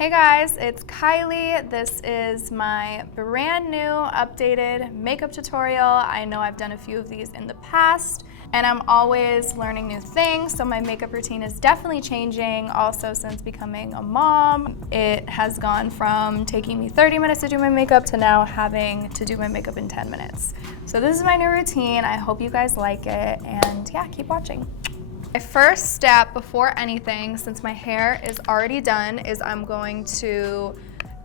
Hey guys, it's Kylie. This is my brand new updated makeup tutorial. I know I've done a few of these in the past and I'm always learning new things, so my makeup routine is definitely changing. Also, since becoming a mom, it has gone from taking me 30 minutes to do my makeup to now having to do my makeup in 10 minutes. So this is my new routine. I hope you guys like it, and yeah, keep watching. My first step before anything, since my hair is already done, is I'm going to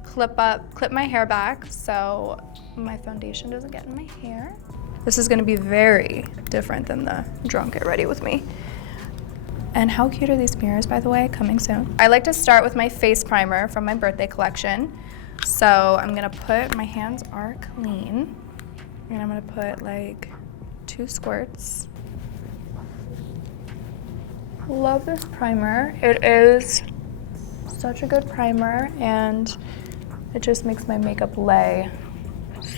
clip my hair back so my foundation doesn't get in my hair. This is gonna be very different than the Drunk Get Ready With Me. And how cute are these mirrors, by the way? Coming soon. I like to start with my face primer from my birthday collection. So I'm gonna put, my hands are clean, and I'm gonna put like 2 squirts. Love this primer. It is such a good primer and it just makes my makeup lay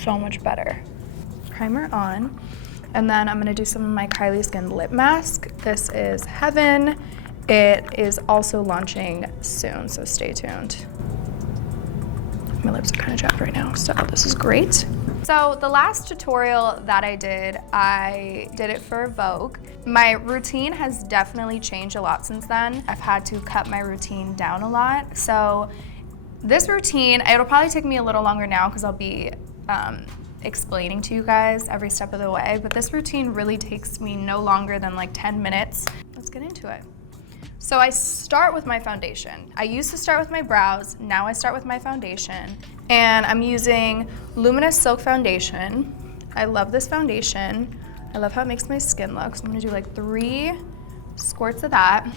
so much better. Primer on, and then I'm gonna do some of my Kylie Skin lip mask. This is Heaven. It is also launching soon, so stay tuned. My lips are kind of chapped right now, so this is great. So the last tutorial that I did it for Vogue. My routine has definitely changed a lot since then. I've had to cut my routine down a lot. So this routine, it'll probably take me a little longer now because I'll be explaining to you guys every step of the way, but this routine really takes me no longer than like 10 minutes. Let's get into it. So I start with my foundation. I used to start with my brows, now I start with my foundation, and I'm using Luminous Silk Foundation. I love this foundation. I love how it makes my skin look, so I'm gonna do like 3 squirts of that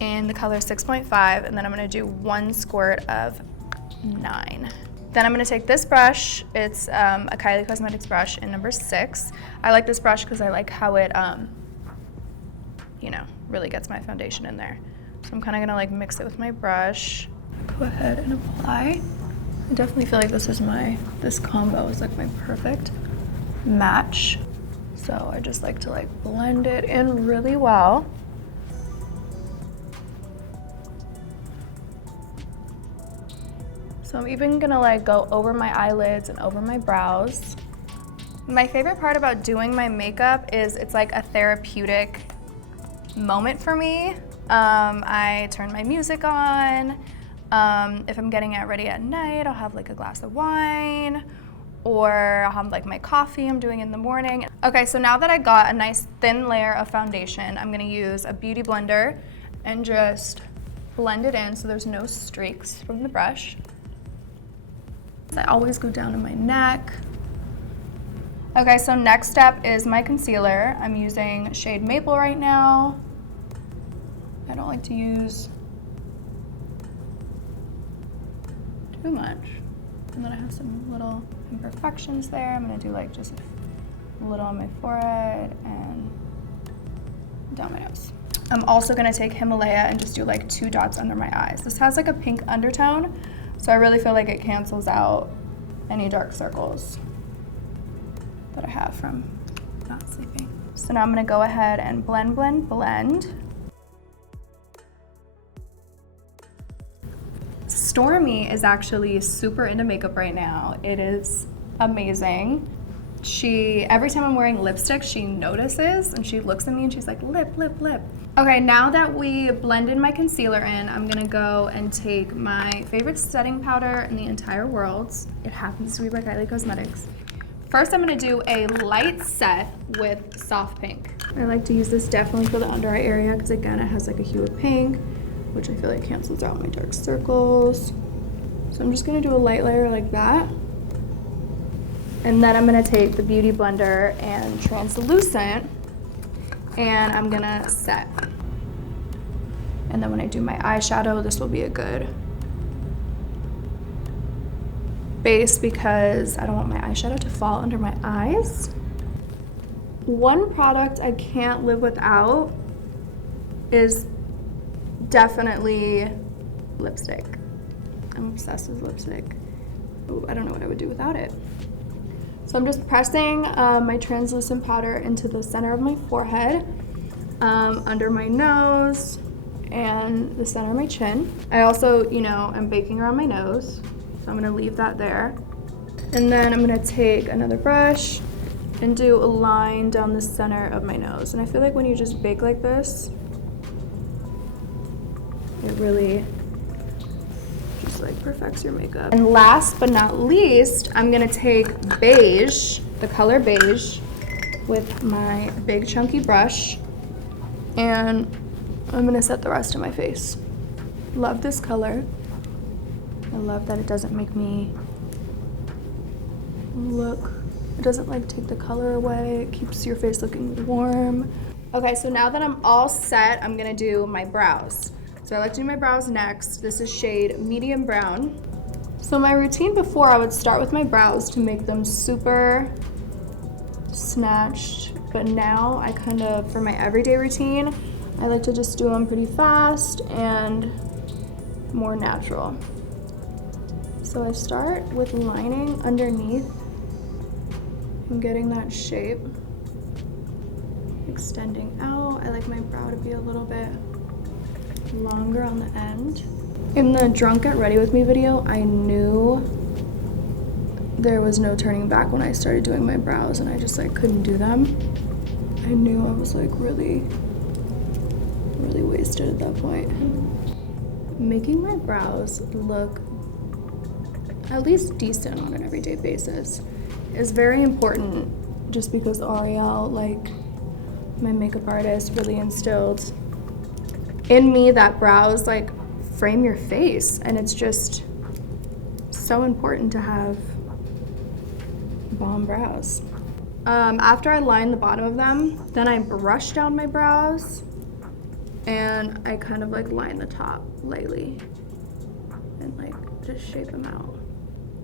in the color 6.5, and then I'm gonna do 1 squirt of 9. Then I'm gonna take this brush. It's a Kylie Cosmetics brush in number 6. I like this brush because I like how it, you know, really gets my foundation in there. So I'm kind of gonna like mix it with my brush. Go ahead and apply. I definitely feel like this combo is like my perfect match. So I just like to like blend it in really well. So I'm even gonna like go over my eyelids and over my brows. My favorite part about doing my makeup is it's like a therapeutic moment for me. I turn my music on. If I'm getting it ready at night, I'll have like a glass of wine, or I'll have like my coffee I'm doing in the morning. Okay, so now that I got a nice thin layer of foundation, I'm gonna use a beauty blender and just blend it in so there's no streaks from the brush. I always go down to my neck. Okay, so next step is my concealer. I'm using shade Maple right now. I don't like to use too much. And then I have some little imperfections there. I'm gonna do like just a little on my forehead and down my nose. I'm also gonna take Himalaya and just do like 2 dots under my eyes. This has like a pink undertone, so I really feel like it cancels out any dark circles that I have from not sleeping. So now I'm gonna go ahead and blend, blend, blend. Stormy is actually super into makeup right now. It is amazing. Every time I'm wearing lipstick, she notices and she looks at me and she's like, lip, lip, lip. Okay, now that we blended my concealer in, I'm gonna go and take my favorite setting powder in the entire world. It happens to be by Kylie Cosmetics. First, I'm gonna do a light set with Soft Pink. I like to use this definitely for the under eye area because again, it has like a hue of pink, which I feel like cancels out my dark circles. So I'm just gonna do a light layer like that. And then I'm gonna take the Beauty Blender and Translucent, and I'm gonna set. And then when I do my eyeshadow, this will be a good base because I don't want my eyeshadow to fall under my eyes. One product I can't live without is definitely lipstick. I'm obsessed with lipstick. Ooh, I don't know what I would do without it. So I'm just pressing my translucent powder into the center of my forehead, under my nose, and the center of my chin. I also, you know, I'm baking around my nose, so I'm gonna leave that there. And then I'm gonna take another brush and do a line down the center of my nose. And I feel like when you just bake like this, it really just like perfects your makeup. And last but not least, I'm gonna take beige, the color beige, with my big chunky brush, and I'm gonna set the rest of my face. Love this color. I love that it doesn't make me look, it doesn't like take the color away. It keeps your face looking warm. Okay, so now that I'm all set, I'm gonna do my brows. So I like to do my brows next. This is shade medium brown. So my routine before, I would start with my brows to make them super snatched, but now I kind of, for my everyday routine, I like to just do them pretty fast and more natural. So I start with lining underneath and getting that shape, extending out. I like my brow to be a little bit longer on the end. In the Drunk Get Ready With Me video, I knew there was no turning back when I started doing my brows, and I just like couldn't do them. I knew I was like really wasted at that point. Making my brows look at least decent on an everyday basis is very important, just because Ariel, like my makeup artist, really instilled in me that brows like frame your face, and it's just so important to have bomb brows. After I line the bottom of them, then I brush down my brows and I kind of like line the top lightly and like just shape them out.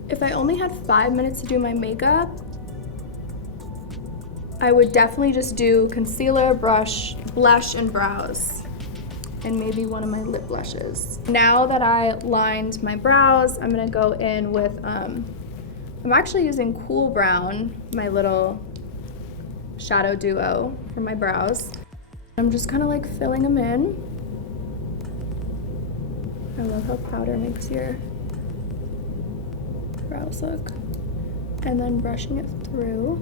If I only had 5 minutes to do my makeup, I would definitely just do concealer, brush, blush, and brows, and maybe one of my lip blushes. Now that I lined my brows, I'm gonna go in with, I'm actually using Cool Brown, my little shadow duo for my brows. I'm just kind of like filling them in. I love how powder makes your brows look. And then brushing it through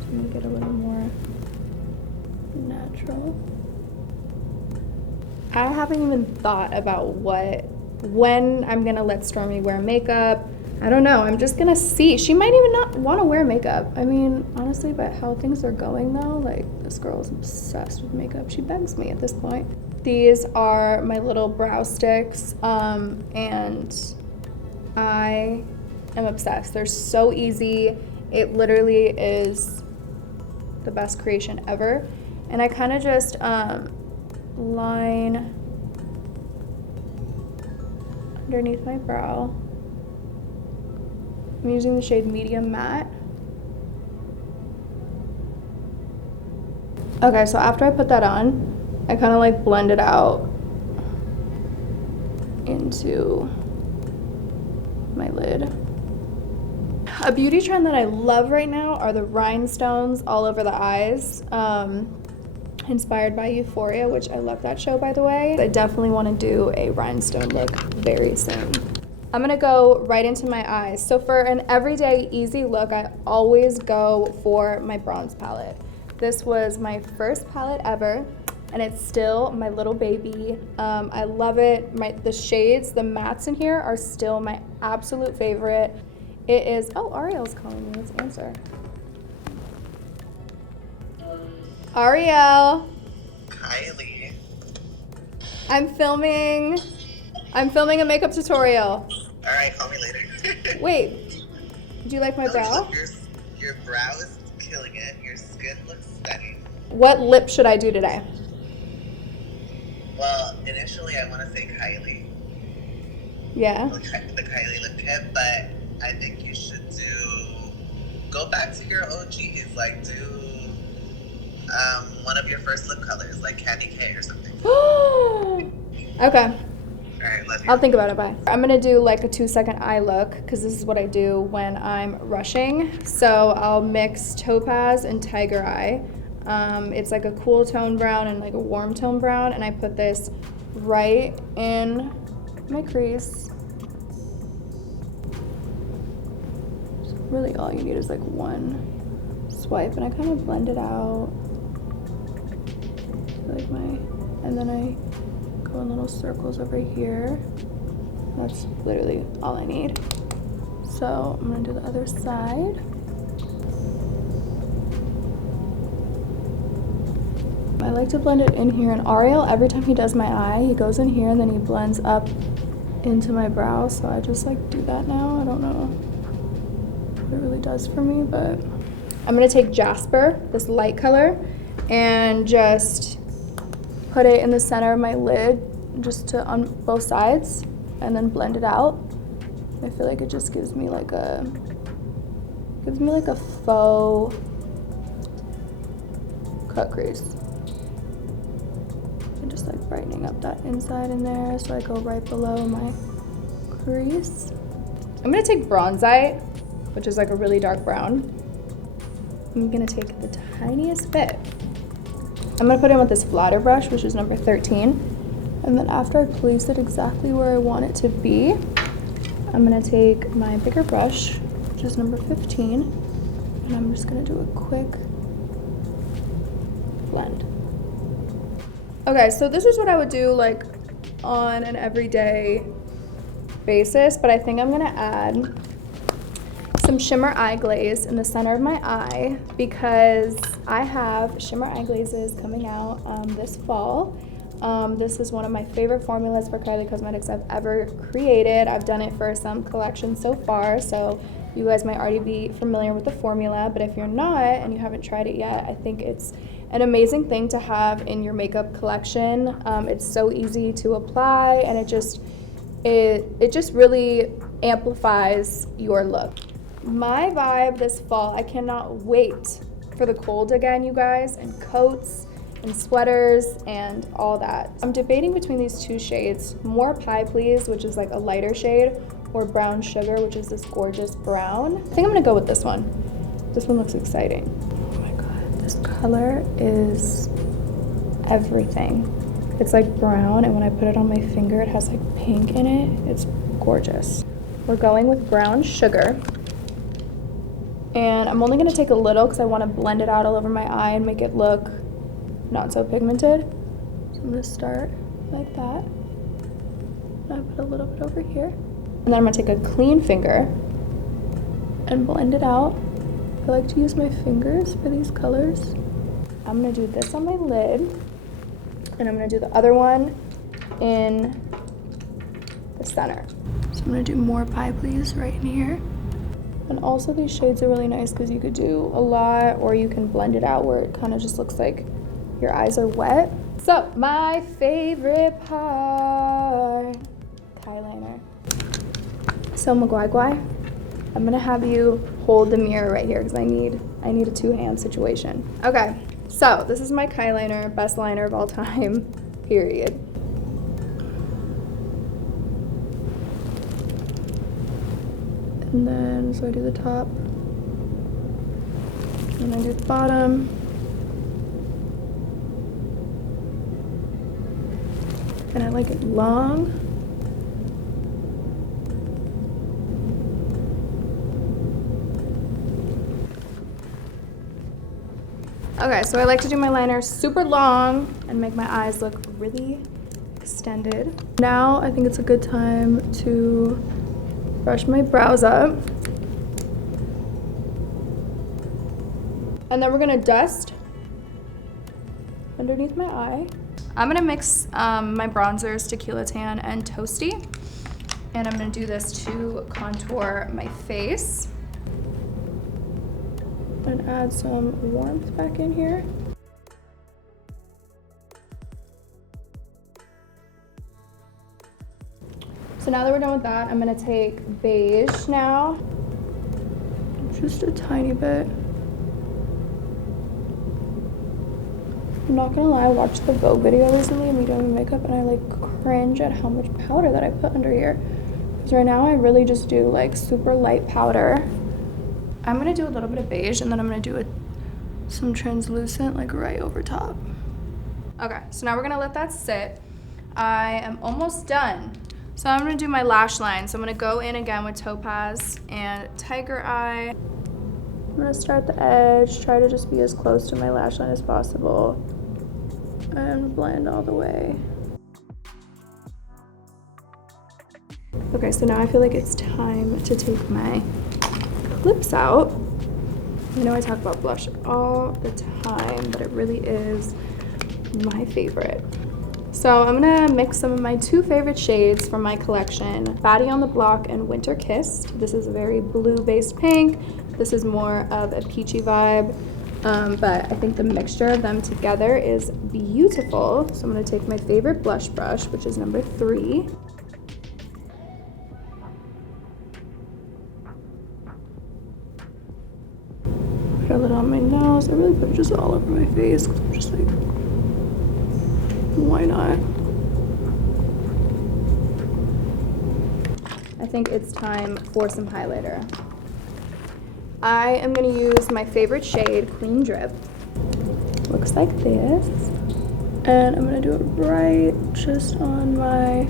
to make it a little more natural. I haven't even thought about when I'm gonna let Stormy wear makeup. I don't know, I'm just gonna see. She might even not wanna wear makeup. I mean, honestly, but how things are going though, like this girl is obsessed with makeup. She begs me at this point. These are my little brow sticks, and I am obsessed. They're so easy. It literally is the best creation ever. And I kind of just line underneath my brow. I'm using the shade Medium Matte. Okay, so after I put that on, I kind of like blend it out into my lid. A beauty trend that I love right now are the rhinestones all over the eyes. Inspired by Euphoria, which I love that show, by the way. I definitely want to do a rhinestone look very soon. I'm gonna go right into my eyes. So for an everyday easy look, I always go for my bronze palette. This was my first palette ever, and it's still my little baby. I love it. The shades, the mattes in here are still my absolute favorite. It is, oh, Ariel's calling me, let's answer. Ariel. Kylie. I'm filming a makeup tutorial. All right, call me later. Wait, do you like my brow? Your brow is killing it. Your skin looks stunning. What lip should I do today? Well, initially I want to say Kylie. Yeah. The Kylie lip kit, but I think you should go back to your OGs, like do one of your first lip colors, like Candy K or something. Okay. All right, love you. I'll think about it, bye. I'm gonna do like a 2-second eye look, because this is what I do when I'm rushing. So I'll mix Topaz and Tiger Eye. It's like a cool tone brown and like a warm tone brown, and I put this right in my crease. So really all you need is like one swipe, and I kind of blend it out. Like and then I go in little circles over here. That's literally all I need. So I'm gonna do the other side. I like to blend it in here, and Ariel, every time he does my eye, he goes in here and then he blends up into my brow, so I just like do that now. I don't know what it really does for me, but I'm gonna take Jasper, this light color, and just put it in the center of my lid, just to on both sides, and then blend it out. I feel like it just gives me like a faux cut crease. And just like brightening up that inside in there, so I go right below my crease. I'm gonna take Bronzite, which is like a really dark brown. I'm gonna take the tiniest bit. I'm gonna put it in with this flatter brush, which is number 13. And then after I place it exactly where I want it to be, I'm gonna take my bigger brush, which is number 15, and I'm just gonna do a quick blend. Okay, so this is what I would do like on an everyday basis, but I think I'm gonna add some shimmer eye glaze in the center of my eye, because I have shimmer eye glazes coming out this fall. This is one of my favorite formulas for Kylie Cosmetics I've ever created. I've done it for some collections so far, so you guys might already be familiar with the formula, but if you're not and you haven't tried it yet, I think it's an amazing thing to have in your makeup collection. It's so easy to apply, and it just really amplifies your look. My vibe this fall, I cannot wait for the cold again, you guys, and coats and sweaters and all that. I'm debating between these two shades, More Pie Please, which is like a lighter shade, or Brown Sugar, which is this gorgeous brown. I think I'm gonna go with this one. This one looks exciting. Oh my God, this color is everything. It's like brown, and when I put it on my finger, it has like pink in it. It's gorgeous. We're going with Brown Sugar. And I'm only gonna take a little because I wanna blend it out all over my eye and make it look not so pigmented. So I'm gonna start like that. And I put a little bit over here. And then I'm gonna take a clean finger and blend it out. I like to use my fingers for these colors. I'm gonna do this on my lid, and I'm gonna do the other one in the center. So I'm gonna do More Pie Please right in here. And also these shades are really nice because you could do a lot, or you can blend it out where it kind of just looks like your eyes are wet. So my favorite part, eyeliner. So Maguire, I'm gonna have you hold the mirror right here because I need a two-hand situation. Okay, so this is my Kylie, best liner of all time, period. And then, so I do the top, and I do the bottom. And I like it long. Okay, so I like to do my liner super long and make my eyes look really extended. Now I think it's a good time to brush my brows up. And then we're gonna dust underneath my eye. I'm gonna mix my bronzers, Tequila Tan and Toasty. And I'm gonna do this to contour my face. And add some warmth back in here. So now that we're done with that, I'm gonna take beige now. Just a tiny bit. I'm not gonna lie, I watched the Vogue video recently of me doing makeup, and I like cringe at how much powder that I put under here. Because right now I really just do like super light powder. I'm gonna do a little bit of beige, and then I'm gonna do some translucent like right over top. Okay, so now we're gonna let that sit. I am almost done. So I'm gonna do my lash line. So I'm gonna go in again with Topaz and Tiger Eye. I'm gonna start the edge, try to just be as close to my lash line as possible, and blend all the way. Okay, so now I feel like it's time to take my lips out. I know I talk about blush all the time, but it really is my favorite. So I'm gonna mix some of my two favorite shades from my collection, Baddie on the Block and Winter Kissed. This is a very blue-based pink. This is more of a peachy vibe, but I think the mixture of them together is beautiful. So I'm gonna take my favorite blush brush, which is number 3. Put a little on my nose. I really put it just all over my face. I'm just like, why not? I think it's time for some highlighter. I am gonna use my favorite shade, Clean Drip. Looks like this. And I'm gonna do it right just on my,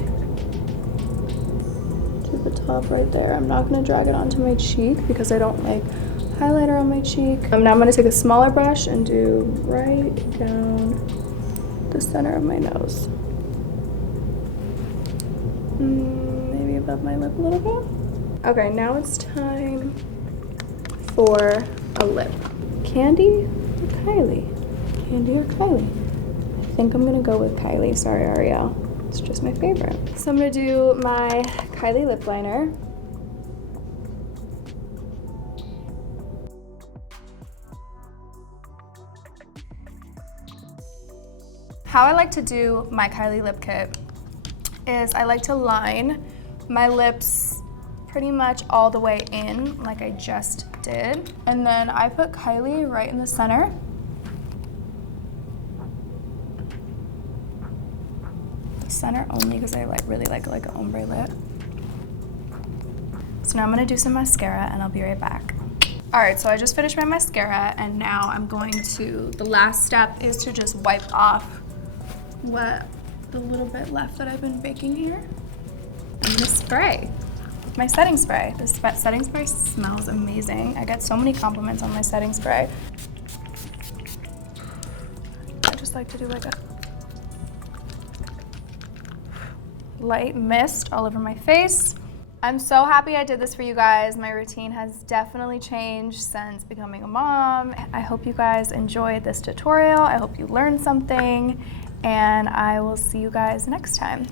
to the top right there. I'm not gonna drag it onto my cheek because I don't like highlighter on my cheek. Now I'm gonna take a smaller brush and do right down the center of my nose. Maybe above my lip a little bit. Okay, now it's time for a lip. Candy or Kylie? Candy or Kylie? I think I'm gonna go with Kylie. Sorry, Ariel. It's just my favorite. So I'm gonna do my Kylie lip liner. How I like to do my Kylie lip kit is I like to line my lips pretty much all the way in like I just did. And then I put Kylie right in the center. The center only because I really like an ombre lip. So now I'm gonna do some mascara and I'll be right back. All right, so I just finished my mascara and now I'm going to, the last step is to just wipe off the little bit left that I've been baking here. I'm gonna spray my setting spray. This setting spray smells amazing. I get so many compliments on my setting spray. I just like to do like a light mist all over my face. I'm so happy I did this for you guys. My routine has definitely changed since becoming a mom. I hope you guys enjoyed this tutorial. I hope you learned something, and I will see you guys next time.